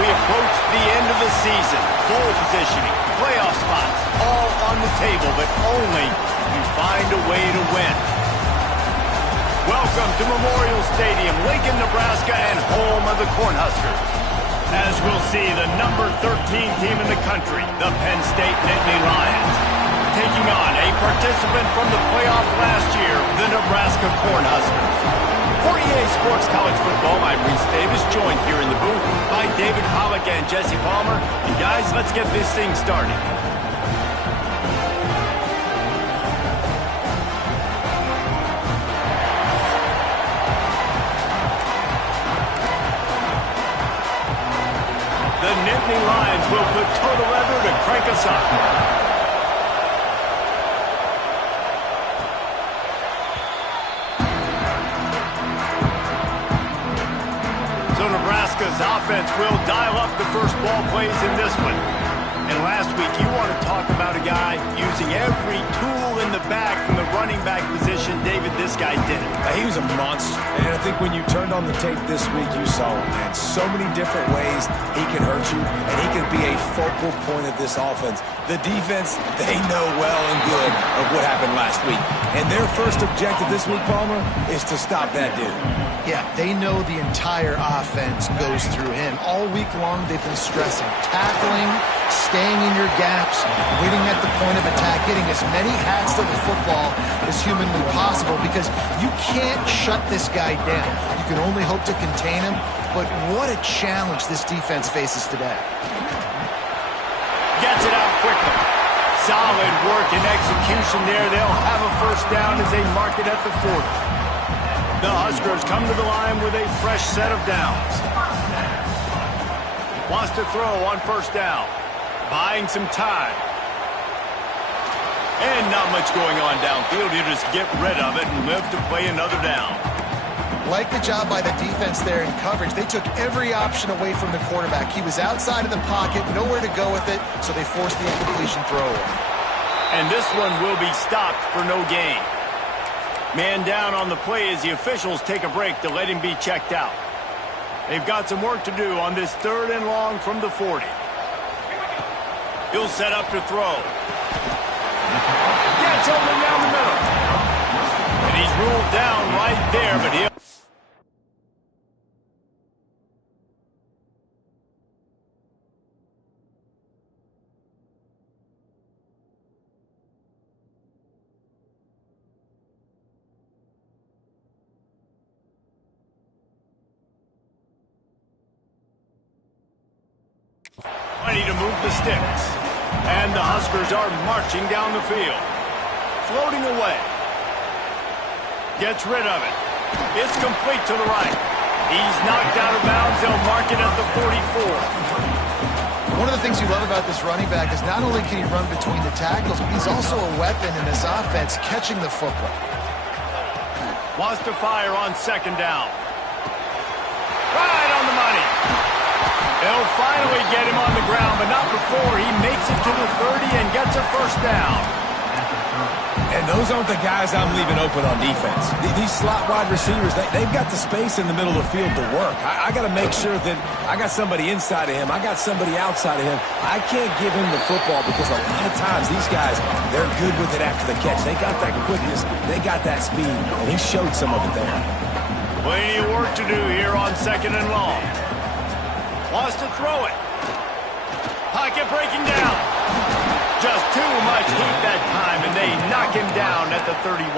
we approach the end of the season. Bowl positioning, playoff spots, all on the table, but only if you find a way to win. Welcome to Memorial Stadium, Lincoln, Nebraska, and home of the Cornhuskers. As we'll see, the number 13 team in the country, the Penn State Nittany Lions, taking on a participant from the playoff last year, the Nebraska Cornhuskers. For EA Sports College Football, I'm Reese Davis, joined here in the booth by David Pollock and Jesse Palmer. And guys, let's get this thing started. The Nittany Lions will put total leather to crank us up. So Nebraska's offense will dial up the first ball plays in this one. And last week, you want to talk about a guy using every tool in the bag from the running back position. David, this guy did it. He was a monster. And I think when you turned on the tape this week, you saw him, man. So many different ways he can hurt you, and he can be a focal point of this offense. The defense, they know well and good of what happened last week. And their first objective this week, Palmer, is to stop that dude. Yeah, they know the entire offense goes through him. All week long, they've been stressing tackling, staying in your gaps, waiting at the point of attack, getting as many hats to the football as humanly possible, because you can't shut this guy down. You can only hope to contain him, but what a challenge this defense faces today. Gets it out quickly. Solid work and execution there. They'll have a first down as they mark it at the 40. The Huskers come to the line with a fresh set of downs. Wants to throw on first down. Buying some time. And not much going on downfield. You just get rid of it and live to play another down. Like the job by the defense there in coverage. They took every option away from the quarterback. He was outside of the pocket, nowhere to go with it, so they forced the incompletion throw. And this one will be stopped for no gain. Man down on the play as the officials take a break to let him be checked out. They've got some work to do on this 3rd and long from the 40. He'll set up to throw. Gets open down the middle. And he's ruled down right there, but he'll... Ready to move the sticks. And the Huskers are marching down the field. Floating away. Gets rid of it. It's complete to the right. He's knocked out of bounds. They'll mark it at the 44. One of the things you love about this running back is not only can he run between the tackles, but he's also a weapon in this offense, catching the football. Wants to fire on 2nd down. Right on the money. They'll finally get him on the ground, but not before he makes it to the 30 and gets a first down. And those aren't the guys I'm leaving open on defense. These slot wide receivers, they've got the space in the middle of the field to work. I got to make sure that I got somebody inside of him. I got somebody outside of him. I can't give him the football because a lot of times these guys, they're good with it after the catch. They got that quickness. They got that speed. And he showed some of it there. Plenty of work to do here on 2nd and long. Wants to throw it. Pocket breaking down. Just too much heat that time, and they knock him down at the 31.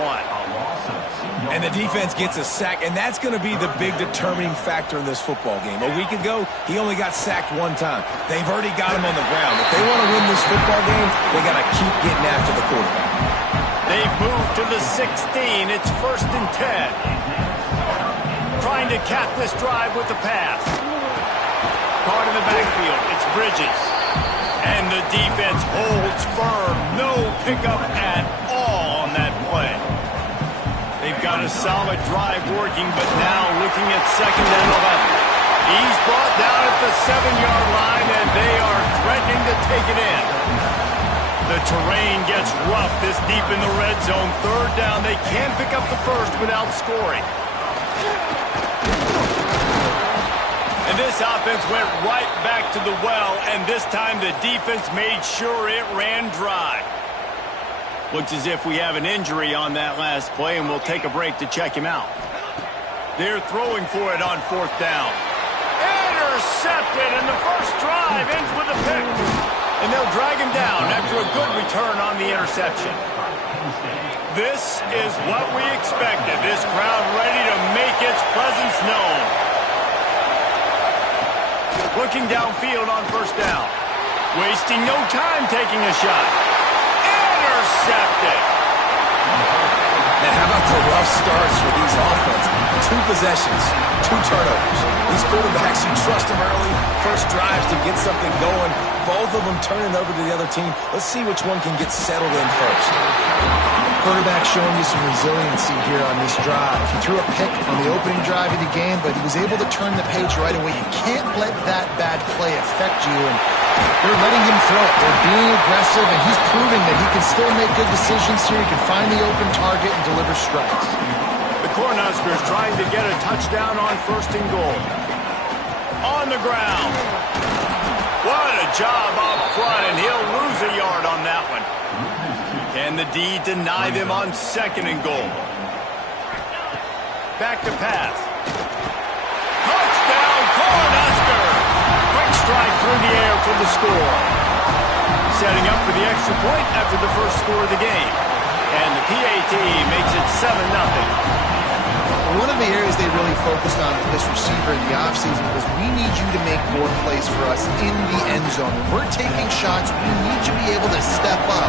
And the defense gets a sack, and that's going to be the big determining factor in this football game. A week ago, he only got sacked 1 time. They've already got him on the ground. If they want to win this football game, they got to keep getting after the quarterback. They've moved to the 16. It's 1st and 10. Trying to cap this drive with the pass. Caught in the backfield. It's Bridges. And the defense holds firm. No pickup at all on that play. They've got a solid drive working, but now looking at 2nd and 11. He's brought down at the 7-yard line, and they are threatening to take it in. The terrain gets rough this deep in the red zone. 3rd down. They can't pick up the first without scoring. And this offense went right back to the well, and this time the defense made sure it ran dry. Looks as if we have an injury on that last play, and we'll take a break to check him out. They're throwing for it on 4th down. Intercepted, and the first drive ends with a pick. And they'll drag him down after a good return on the interception. This is what we expected. This crowd ready to make its presence known. Looking downfield on 1st down. Wasting no time taking a shot. Intercepted. Now, how about the rough starts for these offenses? 2 possessions, 2 turnovers. These quarterbacks, you trust them early, first drives to get something going. Both of them turning over to the other team. Let's see which one can get settled in first. Quarterback showing you some resiliency here on this drive. He threw a pick on the opening drive of the game, but he was able to turn the page right away. You can't let that bad play affect you, and they're letting him throw it. They're being aggressive, and he's proving that he can still make good decisions here. He can find the open target and deliver strikes. The Cornhuskers trying to get a touchdown on 1st and goal. On the ground. What a job up front, and he'll lose a yard on that one. Can the D deny them on 2nd and goal? Back to pass. Touchdown, Cornhuskers! Quick strike through the air for the score. Setting up for the extra point after the first score of the game. And the PAT makes it 7-0. One of the areas they really focused on with this receiver in the offseason was we need you to make more plays for us in the end zone. When we're taking shots, we need you to be able to step up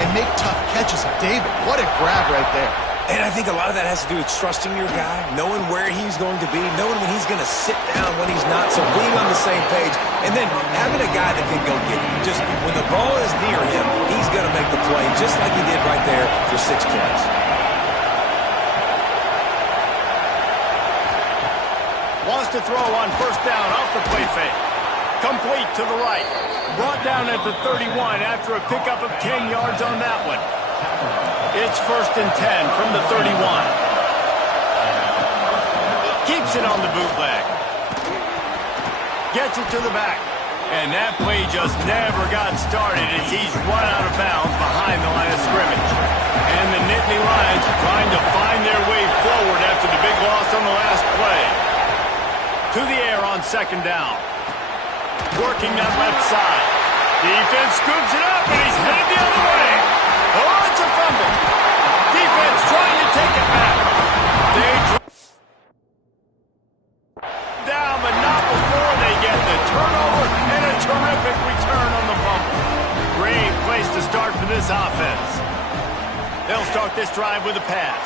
and make tough catches. David, what a grab right there. And I think a lot of that has to do with trusting your guy, knowing where he's going to be, knowing when he's going to sit down, when he's not, so being on the same page, and then having a guy that can go get it. Just when the ball is near him, he's going to make the play, just like he did right there for 6 points. Wants to throw on 1st down off the play fake. Complete to the right. Brought down at the 31 after a pickup of 10 yards on that one. It's 1st and 10 from the 31. Keeps it on the bootleg. Gets it to the back. And that play just never got started as he's run out of bounds behind the line of scrimmage. And the Nittany Lions trying to find their way forward after the big loss on the last play. To the air on 2nd down. Working that left side. Defense scoops it up, and he's headed the other way. Oh, it's a fumble. Defense trying to take it back. They down, but not before they get the turnover and a terrific return on the fumble. Great place to start for this offense. They'll start this drive with a pass.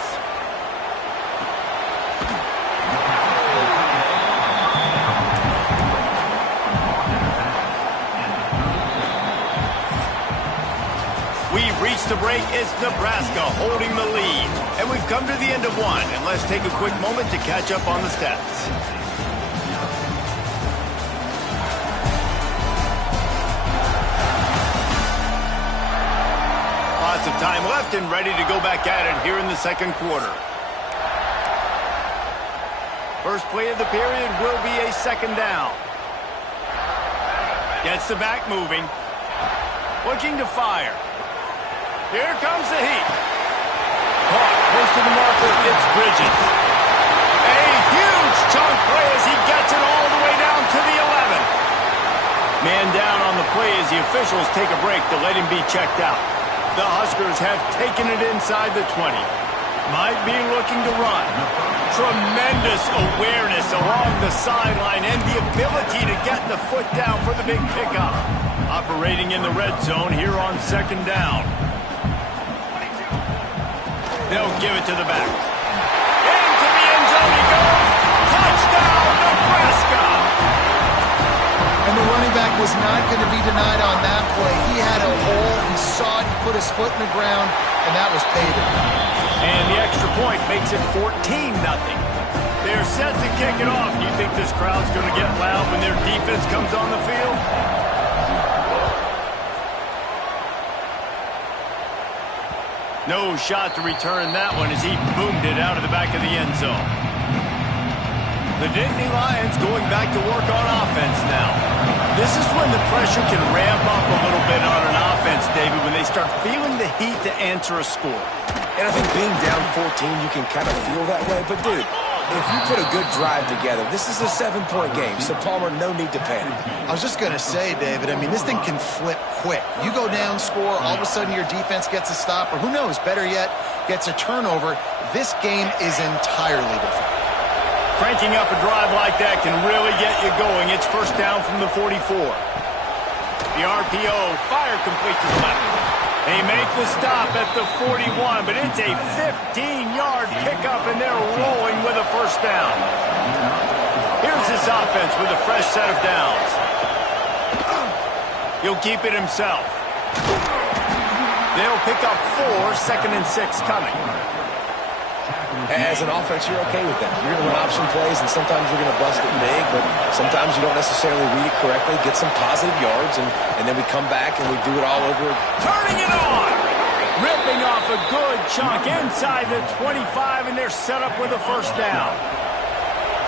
We've reached the break. It's Nebraska holding the lead. And we've come to the end of one. And let's take a quick moment to catch up on the stats. Lots of time left and ready to go back at it here in the 2nd quarter. First play of the period will be a 2nd down. Gets the back moving. Looking to fire. Here comes the heat. Caught close to the marker, it's Bridges. A huge chunk play as he gets it all the way down to the 11. Man down on the play as the officials take a break to let him be checked out. The Huskers have taken it inside the 20. Might be looking to run. Tremendous awareness along the sideline and the ability to get the foot down for the big pickup. Operating in the red zone here on 2nd down. They'll give it to the back. Into the end zone he goes. Touchdown, Nebraska! And the running back was not going to be denied on that play. He had a hole. He saw it. He put his foot in the ground, and that was payday. And the extra point makes it 14-0. They're set to kick it off. Do you think this crowd's going to get loud when their defense comes on the field? No shot to return that one as he boomed it out of the back of the end zone. The Nittany Lions going back to work on offense now. This is when the pressure can ramp up a little bit on an offense, David, when they start feeling the heat to answer a score. And I think being down 14, you can kind of feel that way. But, dude, if you put a good drive together, this is a 7-point game. So, Palmer, no need to panic. I was just going to say, David, I mean, this thing can flip quick. You go down, score, all of a sudden your defense gets a stop, or who knows, better yet, gets a turnover. This game is entirely different. Cranking up a drive like that can really get you going. It's first down from the 44. The RPO, fire complete to the left. They make the stop at the 41, but it's a 15-yard pickup, and they're rolling with a first down. Here's this offense with a fresh set of downs. He'll keep it himself. They'll pick up 4, 2nd and 6 coming. As an offense, you're okay with that. You're going to run option plays, and sometimes you're going to bust it big, but sometimes you don't necessarily read it correctly, get some positive yards, and then we come back and we do it all over. Turning it on! Ripping off a good chunk inside the 25, and they're set up with a first down.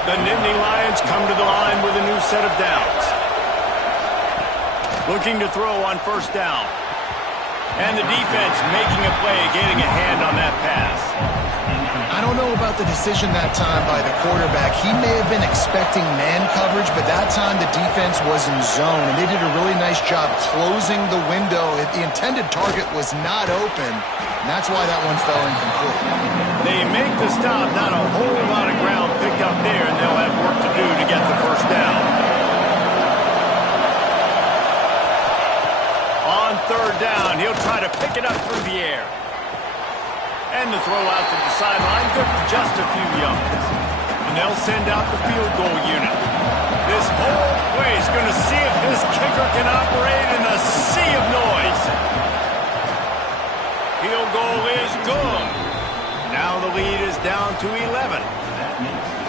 The Nittany Lions come to the line with a new set of downs. Looking to throw on first down. And the defense making a play, getting a hand on that pass. I don't know about the decision that time by the quarterback. He may have been expecting man coverage, but that time the defense was in zone, and they did a really nice job closing the window. The intended target was not open, and that's why that one fell incomplete. They make the stop, not a whole lot of ground picked up there, and they'll have work to do to get the first down. On third down, he'll try to pick it up through the air. And the throw out to the sideline, good for just a few yards. And they'll send out the field goal unit. This whole place going to see if this kicker can operate in a sea of noise. Field goal is good. Now the lead is down to 11.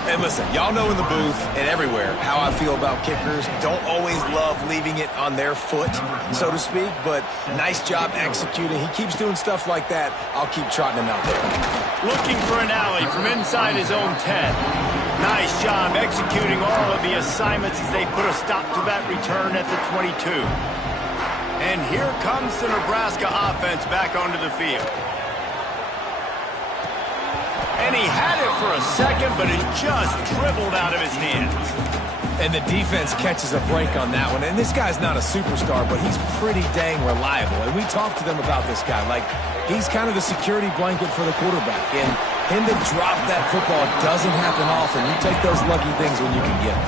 And listen, y'all know in the booth and everywhere how I feel about kickers. Don't always love leaving it on their foot, so to speak, but nice job executing. He keeps doing stuff like that. I'll keep trotting him out there. Looking for an alley from inside his own 10. Nice job executing all of the assignments as they put a stop to that return at the 22. And here comes the Nebraska offense back onto the field. And he had it for a second, but it just dribbled out of his hands. And the defense catches a break on that one. And this guy's not a superstar, but he's pretty dang reliable. And we talked to them about this guy. Like, he's kind of the security blanket for the quarterback. And him to drop that football doesn't happen often. You take those lucky things when you can get them.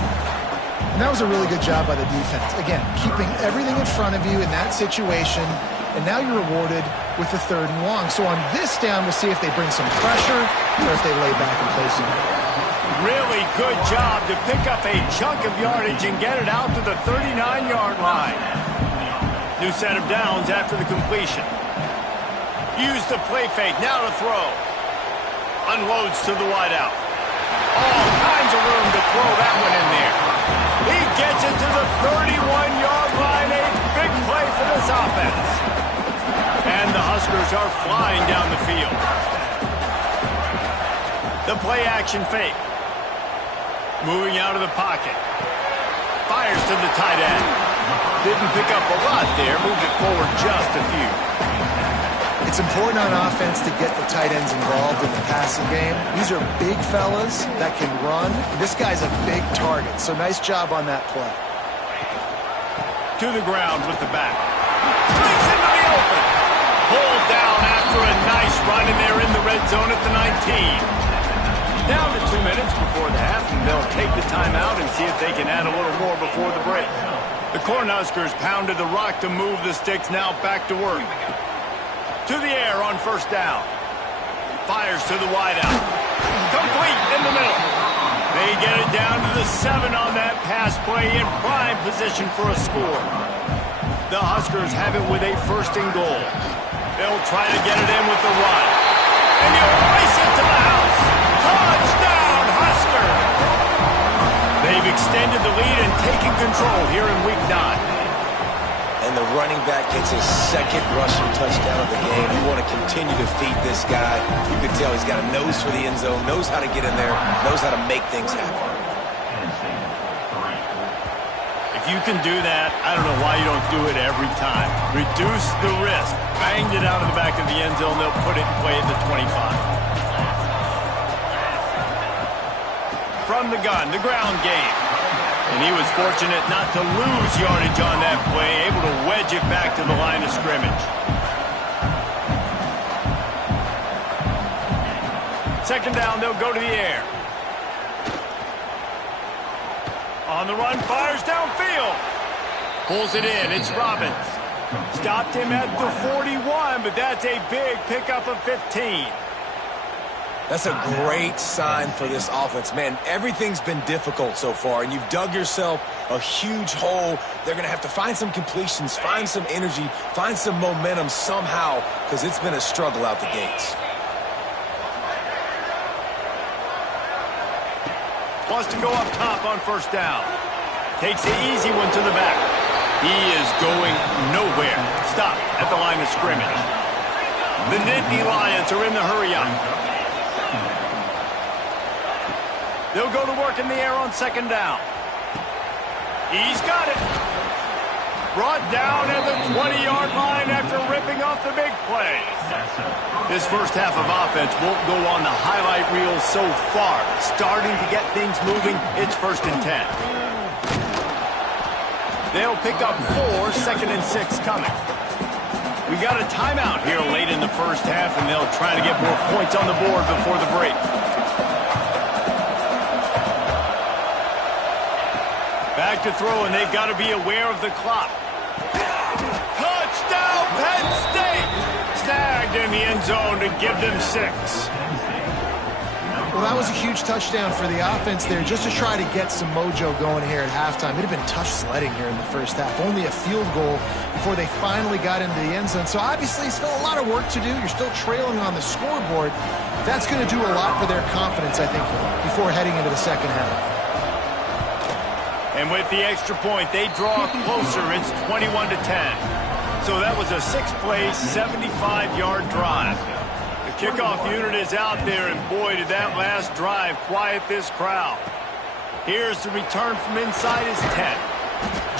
And that was a really good job by the defense. Again, keeping everything in front of you in that situation. And now you're rewarded with the 3rd and long. So on this down, we'll see if they bring some pressure or if they lay back and play some. Really good job to pick up a chunk of yardage and get it out to the 39-yard line. New set of downs after the completion. Use the play fake, now to throw. Unloads to the wideout. All kinds of room to throw that one in there. He gets it to the 31-yard line. A big play for this offense. And the Huskers are flying down the field. The play-action fake. Moving out of the pocket. Fires to the tight end. Didn't pick up a lot there. Moved it forward just a few. It's important on offense to get the tight ends involved in the passing game. These are big fellas that can run. This guy's a big target, so nice job on that play. To the ground with the back. Brings into the open. Pulled down after a nice run, and they're in the red zone at the 19. Down to 2 minutes before the half, and they'll take the timeout and see if they can add a little more before the break. The Cornhuskers pounded the rock to move the sticks, now back to work. To the air on first down. Fires to the wideout. Complete in the middle. They get it down to the 7 on that pass play, in prime position for a score. The Huskers have it with a 1st and goal. They'll try to get it in with the run. And he'll race it to the house. Touchdown, Husker! They've extended the lead and taken control here in Week 9. And the running back gets his 2nd rushing touchdown of the game. You want to continue to feed this guy. You can tell he's got a nose for the end zone, knows how to get in there, knows how to make things happen. If you can do that, I don't know why you don't do it every time. Reduce the risk. Banged it out of the back of the end zone. They'll put it in play at the 25. From the gun, the ground game. And he was fortunate not to lose yardage on that play, able to wedge it back to the line of scrimmage. Second down, they'll go to the air. On the run, fires downfield. Pulls it in, it's Robbins. Stopped him at the 41, but that's a big pickup of 15. That's a great sign for this offense. Man, everything's been difficult so far, and you've dug yourself a huge hole. They're going to have to find some completions, find some energy, find some momentum somehow, because it's been a struggle out the gates. Wants to go up top on first down. Takes the easy one to the back. He is going nowhere. Stop at the line of scrimmage. The Nittany Lions are in the hurry-up. They'll go to work in the air on second down. He's got it. Brought down at the 20-yard line after ripping off the big play. This first half of offense won't go on the highlight reel so far. Starting to get things moving, it's 1st and 10. They'll pick up 4, 2nd and 6 coming. We got a timeout here late in the first half, and they'll try to get more points on the board before the break. Back to throw, and they've got to be aware of the clock. Touchdown, Penn State! Snagged in the end zone to give them 6. Well, that was a huge touchdown for the offense there, just to try to get some mojo going here at halftime. It had been tough sledding here in the first half. Only a field goal before they finally got into the end zone. So obviously still a lot of work to do. You're still trailing on the scoreboard. That's going to do a lot for their confidence, I think, before heading into the second half. And with the extra point, they draw closer. It's 21-10. So that was a 6-play, 75-yard drive. The kickoff unit is out there, and boy, did that last drive quiet this crowd. Here's the return from inside his 10.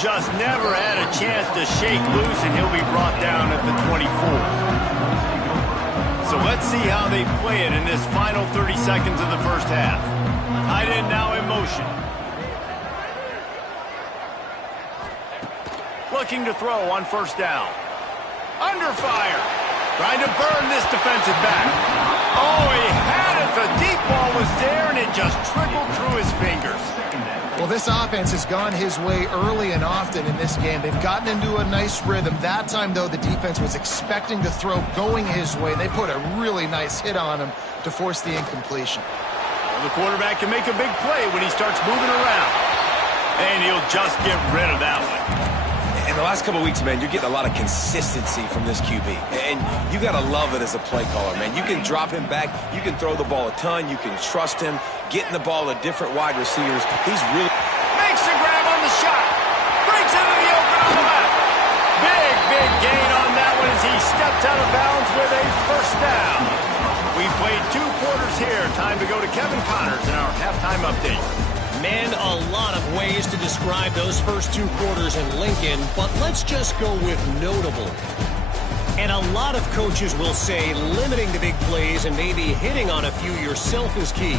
Just never had a chance to shake loose, and he'll be brought down at the 24. So let's see how they play it in this final 30 seconds of the first half. Tight end now in motion. Looking to throw on first down. Under fire. Trying to burn this defensive back. Oh, he had it. The deep ball was there, and it just trickled through his fingers. Well, this offense has gone his way early and often in this game. They've gotten into a nice rhythm. That time, though, the defense was expecting the throw going his way. They put a really nice hit on him to force the incompletion. Well, the quarterback can make a big play when he starts moving around. And he'll just get rid of that one. In the last couple of weeks, man, you're getting a lot of consistency from this QB. And you got to love it as a play caller, man. You can drop him back. You can throw the ball a ton. You can trust him. Getting the ball to different wide receivers. He's really... Makes the grab on the shot. Breaks into the open on the left. Big gain on that one as he steps out of bounds with a first down. We played 2 quarters here. Time to go to Kevin Connors in our halftime update. Man, a lot of ways to describe those first 2 quarters in Lincoln, but let's just go with notable. And a lot of coaches will say limiting the big plays and maybe hitting on a few yourself is key.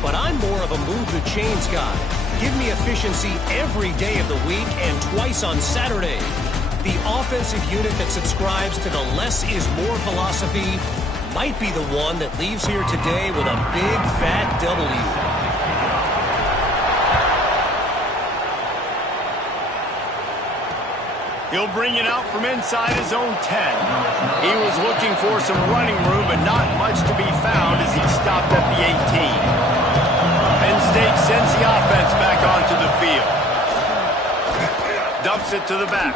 But I'm more of a move the chains guy. Give me efficiency every day of the week and twice on Saturday. The offensive unit that subscribes to the less is more philosophy might be the one that leaves here today with a big fat W. He'll bring it out from inside his own 10. He was looking for some running room, but not much to be found as he stopped at the 18. Penn State sends the offense back onto the field. Dumps it to the back.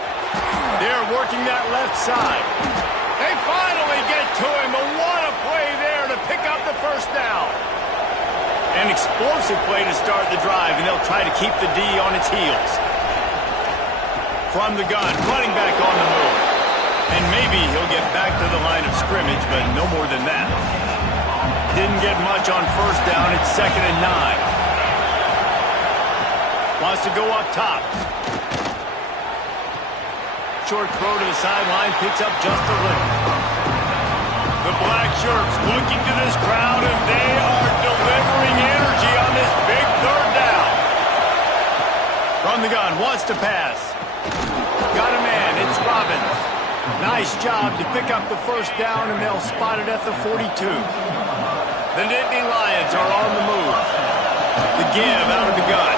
They're working that left side. They finally get to him, but what a play there to pick up the first down. An explosive play to start the drive, and they'll try to keep the D on its heels. From the gun, running back on the move. And maybe he'll get back to the line of scrimmage, but no more than that. Didn't get much on first down. It's 2nd and 9. Wants to go up top. short throw to the sideline, picks up just a little. The black shirts looking to this crowd, and they are delivering energy on this big third down. From the gun, wants to pass. Got a man, it's Robbins. Nice job to pick up the first down, and they'll spot it at the 42. The Nittany Lions are on the move. The give out of the gun.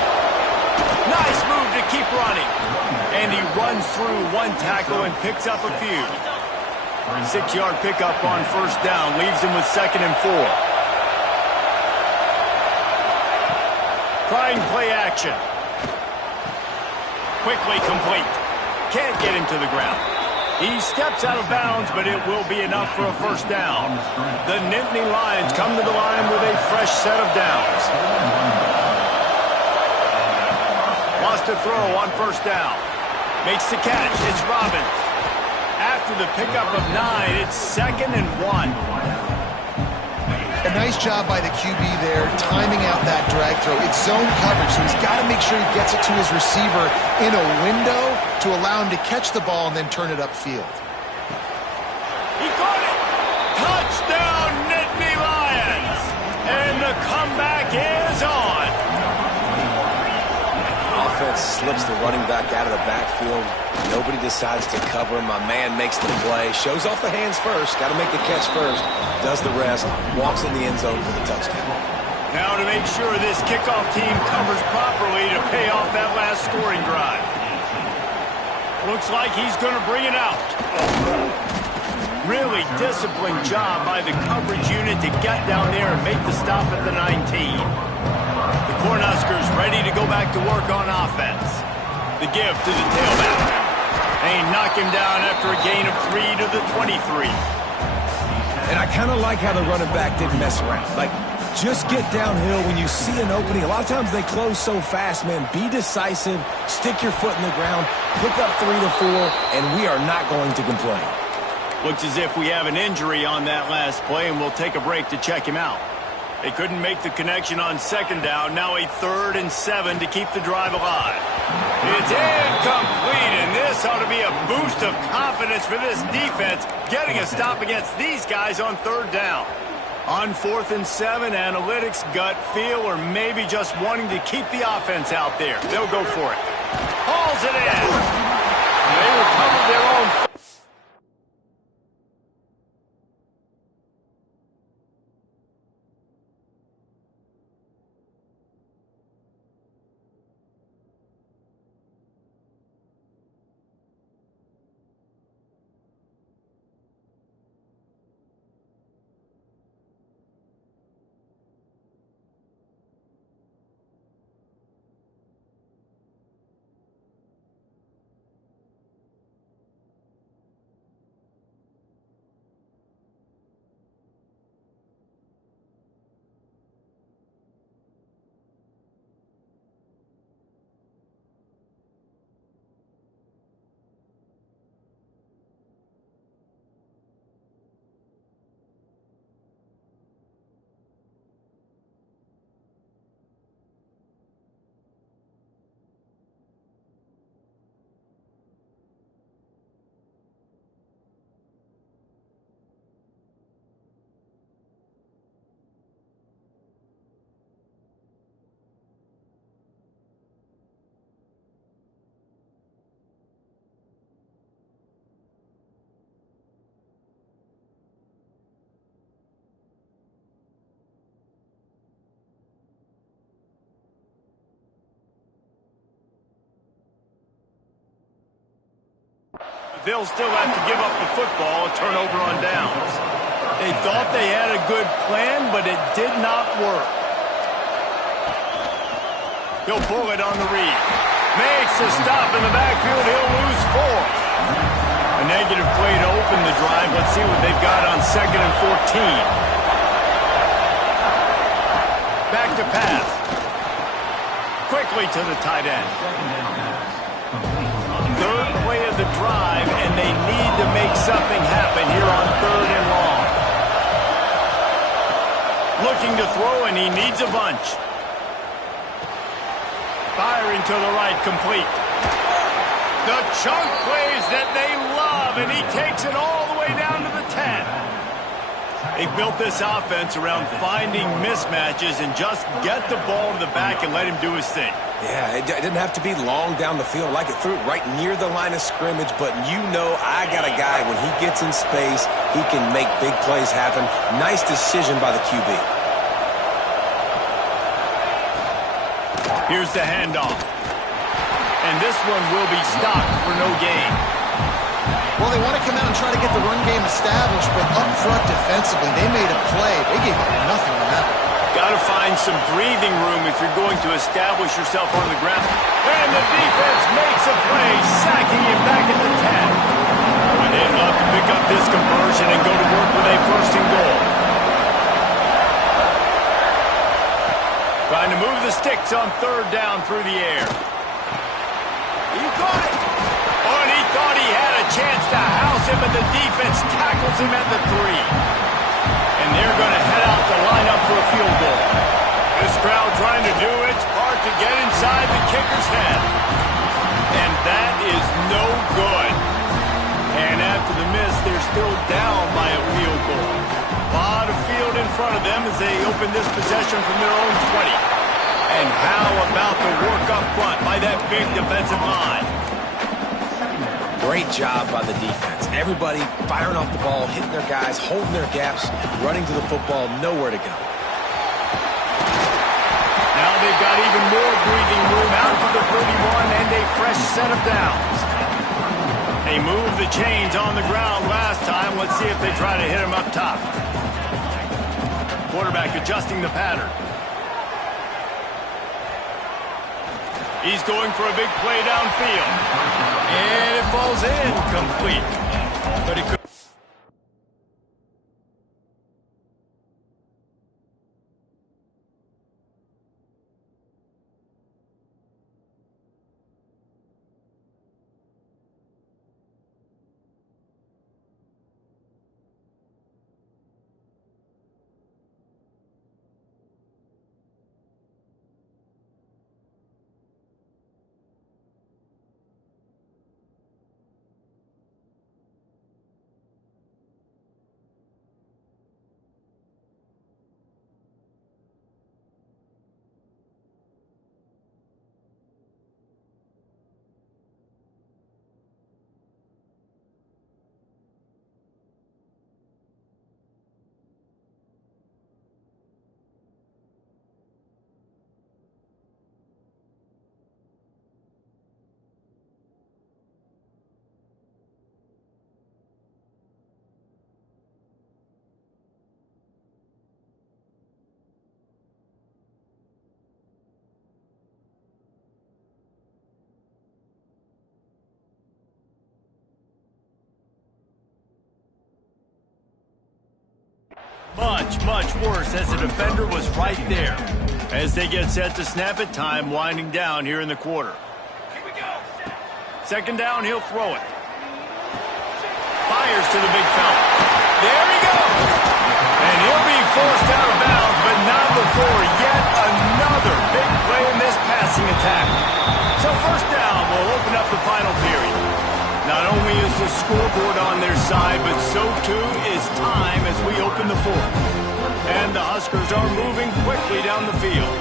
Nice move to keep running. And he runs through one tackle and picks up a few. 6-yard pickup on first down leaves him with 2nd and 4. Trying play action. Quickly complete. Can't get him to the ground. He steps out of bounds, but it will be enough for a first down. The Nittany Lions come to the line with a fresh set of downs. Lost a throw on first down. Makes the catch. It's Robbins. After the pickup of 9, it's 2nd and 1. A nice job by the QB there, timing out that drag throw. It's zone coverage, so he's got to make sure he gets it to his receiver in a window to allow him to catch the ball and then turn it upfield. He caught it! Touchdown, Nittany Lions! And the comeback is on! Offense slips the running back out of the backfield. Nobody decides to cover him. My man makes the play. Shows off the hands first. Got to make the catch first. Does the rest. Walks in the end zone for the touchdown. Now to make sure this kickoff team covers properly to pay off that last scoring drive. Looks like he's going to bring it out. Really disciplined job by the coverage unit to get down there and make the stop at the 19. The Cornhuskers ready to go back to work on offense. The give to the tailback. They knock him down after a gain of 3 to the 23. And I kind of like how the running back didn't mess around. Like, just get downhill when you see an opening. A lot of times they close so fast, man. Be decisive. Stick your foot in the ground. Pick up 3 to 4, and we are not going to complain. Looks as if we have an injury on that last play, and we'll take a break to check him out. They couldn't make the connection on 2nd down. Now a 3rd and 7 to keep the drive alive. It's incomplete, and this ought to be a boost of confidence for this defense, getting a stop against these guys on 3rd down. On 4th and 7, analytics, gut feel, or maybe just wanting to keep the offense out there. They'll go for it. Hauls it in. They recovered their own. They'll still have to give up the football, a turnover on downs. They thought they had a good plan, but it did not work. He'll pull it on the read. Makes a stop in the backfield. He'll lose 4. A negative play to open the drive. Let's see what they've got on 2nd and 14. Back to pass. Quickly to the tight end. 3rd play of the drive, and they need to make something happen here on 3rd and long. Looking to throw, and he needs a bunch. Firing to the right, complete. The chunk plays that they love, and he takes it all the way down to the 10. They built this offense around finding mismatches and just get the ball to the back and let him do his thing. Yeah, it didn't have to be long down the field. Like it threw it right near the line of scrimmage, but you know I got a guy, when he gets in space, he can make big plays happen. Nice decision by the QB. Here's the handoff. And this one will be stopped for no gain. Well, they want to come out and try to get the run game established, but up front defensively, they made a play. They gave up nothing on that one. Got to find some breathing room if you're going to establish yourself on the ground. And the defense makes a play, sacking him back at the 10. They'd love to pick up this conversion and go to work with a first and goal. Trying to move the sticks on third down through the air. He caught it. Oh, and he thought he had a chance to house him, but the defense tackles him at the 3. And they're going to head out to line up for a field goal. This crowd trying to do its part to get inside the kicker's head. And that is no good. And after the miss, they're still down by a field goal. A lot of field in front of them as they open this possession from their own 20. And how about the work up front by that big defensive line? Great job by the defense. Everybody firing off the ball, hitting their guys, holding their gaps, running to the football, nowhere to go. Now they've got even more breathing room out to the 31 and a fresh set of downs. They moved the chains on the ground last time. Let's see if they try to hit him up top. Quarterback adjusting the pattern. He's going for a big play downfield. And it falls incomplete. But it could... Much worse as the defender was right there. As they get set to snap it, time winding down here in the quarter. Here we go. Second down, he'll throw it. Fires to the big fella. There he goes. And he'll be forced out of bounds, but not before yet another big play in this passing attack. So first down will open up the final period. Not only is the scoreboard on their side, but so too is time as we open the fourth. And the Huskers are moving quickly down the field.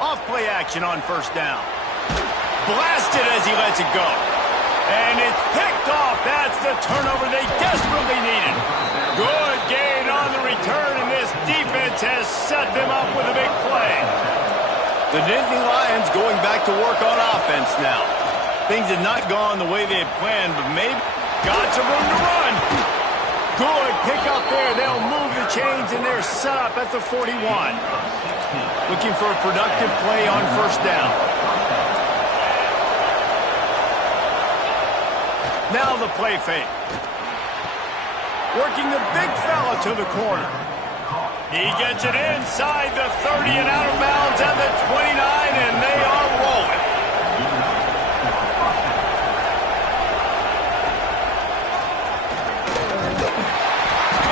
Off play action on first down. Blasted as he lets it go. And it's picked off. That's the turnover they desperately needed. Good gain on the return, and this defense has set them up with a big play. The Nittany Lions going back to work on offense now. Things had not gone the way they had planned, but maybe got some room to run. Good pick up there. They'll move the chains, and they're set up at the 41. Looking for a productive play on first down. Now the play fake. Working the big fella to the corner. He gets it inside the 30 and out of bounds at the 29, and they are rolling.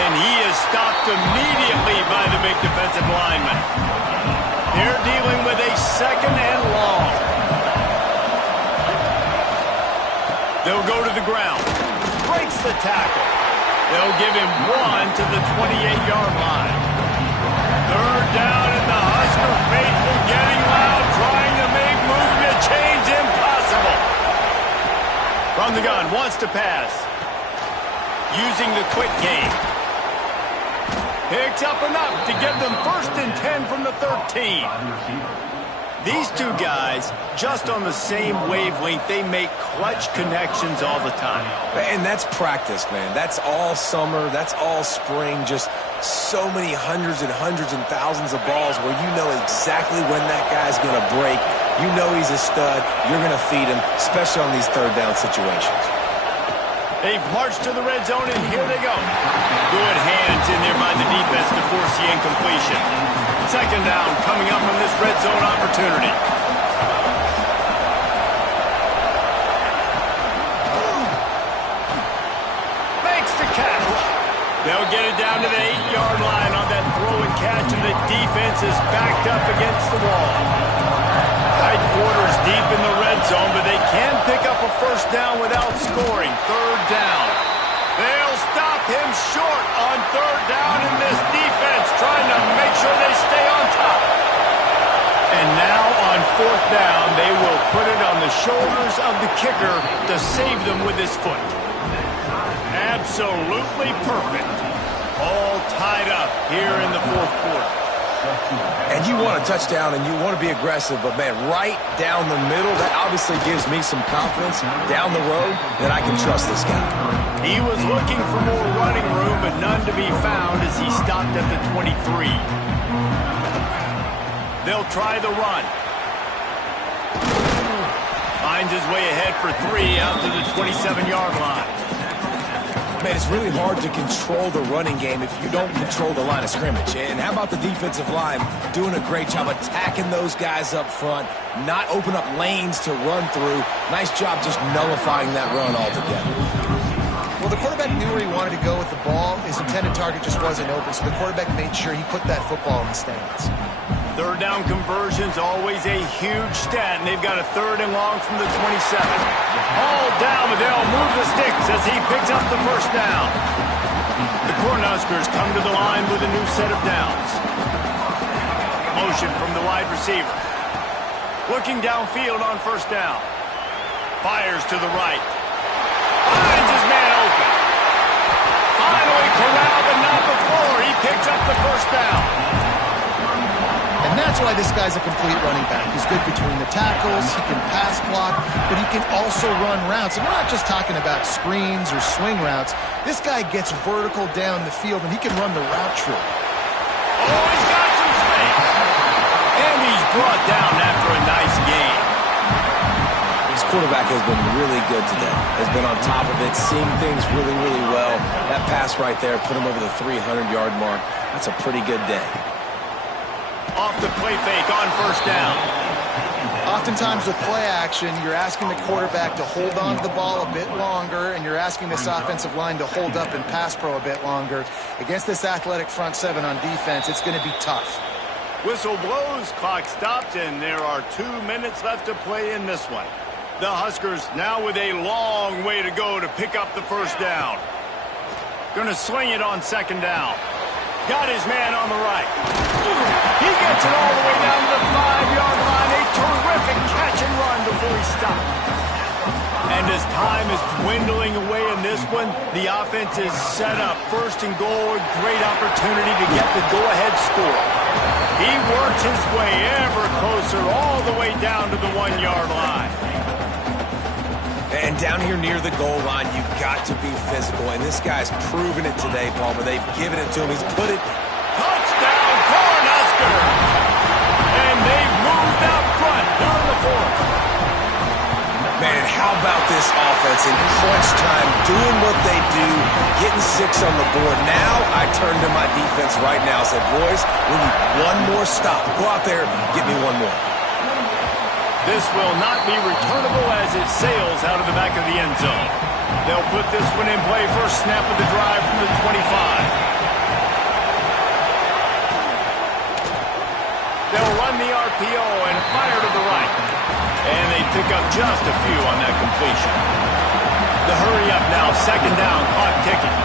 And he is stopped immediately by the big defensive lineman. They're dealing with a second and long. They'll go to the ground. Breaks the tackle. They'll give him 1 to the 28-yard line. Third down, and the Husker faithful getting loud, trying to make movement change impossible. From the gun, wants to pass. Using the quick game. Picks up enough to give them 1st and 10 from the 13. These two guys, just on the same wavelength, they make clutch connections all the time. And that's practice, man. That's all summer. That's all spring. Just so many hundreds and thousands of balls where you know exactly when that guy's going to break. You know he's a stud. You're going to feed him, especially on these third down situations. They've marched to the red zone, and here they go. Good hands in there by the defense to force the incompletion. Second down coming up from this red zone opportunity. Makes the catch. They'll get it down to the 8-yard line on that throw and catch, and the defense is backed up against the wall. Tight quarters deep in the red zone, but they can pick up a first down without scoring. Third down. They'll stop him short on third down, and this defense trying to make sure they stay on top. And now on fourth down, they will put it on the shoulders of the kicker to save them with his foot. Absolutely perfect. All tied up here in the fourth quarter. And you want a touchdown and you want to be aggressive, but, man, right down the middle, that obviously gives me some confidence down the road that I can trust this guy. He was looking for more running room, but none to be found as he stopped at the 23. They'll try the run. Finds his way ahead for 3 out to the 27-yard line. Man, it's really hard to control the running game if you don't control the line of scrimmage. And how about the defensive line doing a great job attacking those guys up front, not open up lanes to run through. Nice job just nullifying that run altogether. Well, the quarterback knew where he wanted to go with the ball. His intended target just wasn't open, so the quarterback made sure he put that football in the stands. Third down conversion's always a huge stat, and they've got a third and long from the 27. All down, but they'll move the sticks as he picks up the first down. The Cornhuskers come to the line with a new set of downs. Motion from the wide receiver. Looking downfield on first down. Fires to the right. Finds his man open. Finally corralled, but not before. He picks up the first down. And that's why this guy's a complete running back. He's good between the tackles, he can pass block, but he can also run routes. And we're not just talking about screens or swing routes. This guy gets vertical down the field, and he can run the route tree. Oh, he's got some space. And he's brought down after a nice game. This quarterback has been really good today. Has been on top of it, seeing things really, really well. That pass right there put him over the 300-yard mark. That's a pretty good day. Off the play fake on first down. Oftentimes with play action, you're asking the quarterback to hold on to the ball a bit longer, and you're asking this offensive line to hold up in pass pro a bit longer. Against this athletic front seven on defense, it's going to be tough. Whistle blows, clock stops, and there are 2 minutes left to play in this one. The Huskers now with a long way to go to pick up the first down. Going to swing it on second down. Got his man on the right. He gets it all the way down to the 5-yard line. A terrific catch and run before he stopped. And as time is dwindling away in this one, the offense is set up. First and goal, a great opportunity to get the go-ahead score. He works his way ever closer all the way down to the 1-yard line. And down here near the goal line, you've got to be physical. And this guy's proven it today, Palmer. They've given it to him. He's put it. Touchdown, Cornhusker! And they've moved out front during the fourth. Man, how about this offense in crunch time, doing what they do, getting 6 on the board. Now I turn to my defense right now and said, boys, we need one more stop. Go out there, get me one more. This will not be returnable as it sails out of the back of the end zone. They'll put this one in play. First snap of the drive from the 25. They'll run the RPO and fire to the right. And they pick up just a few on that completion. The hurry up now, second down, clock ticking.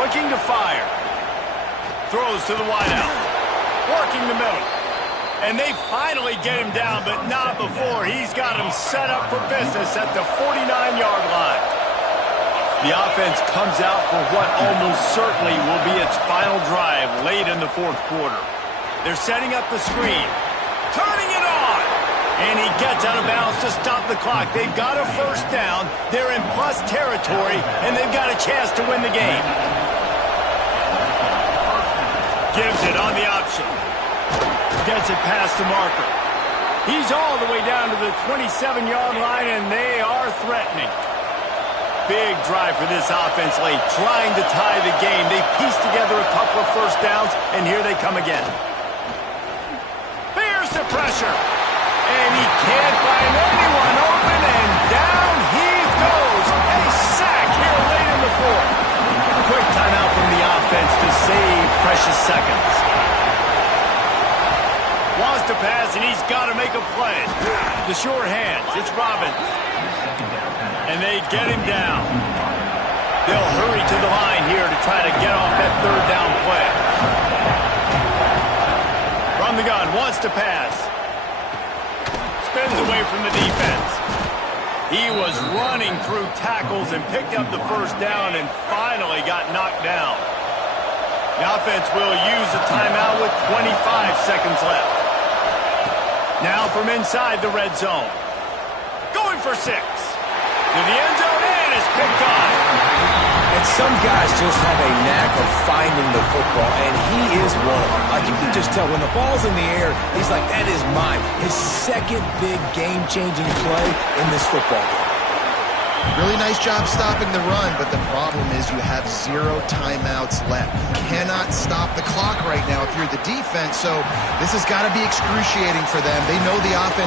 Looking to fire. Throws to the wideout. Working the middle. And they finally get him down, but not before he's got him set up for business at the 49-yard line. The offense comes out for what almost certainly will be its final drive late in the fourth quarter. They're setting up the screen. Turning it on. And he gets out of bounds to stop the clock. They've got a first down. They're in plus territory, and they've got a chance to win the game. Gives it on the option. Gets it past the marker. He's all the way down to the 27-yard line, and they are threatening. Big drive for this offense late, trying to tie the game. They pieced together a couple of first downs, and here they come again. Here's the pressure. And he can't find anyone open, and down he goes. A sack here late in the fourth. Quick timeout from the offense to save precious seconds. Wants to pass, and he's got to make a play. The sure hands. It's Robbins. And they get him down. They'll hurry to the line here to try to get off that third down play. From the gun, wants to pass. Spins away from the defense. He was running through tackles and picked up the first down and finally got knocked down. The offense will use a timeout with 25 seconds left. Now from inside the red zone. Going for 6. To the end zone and is picked off. And some guys just have a knack of finding the football, and he is one of them. Like, you can just tell when the ball's in the air, he's like, that is mine. His second big game-changing play in this football game. Really nice job stopping the run, but the problem is you have 0 timeouts left. You cannot stop the clock right now if you're the defense, so this has got to be excruciating for them. They know the offense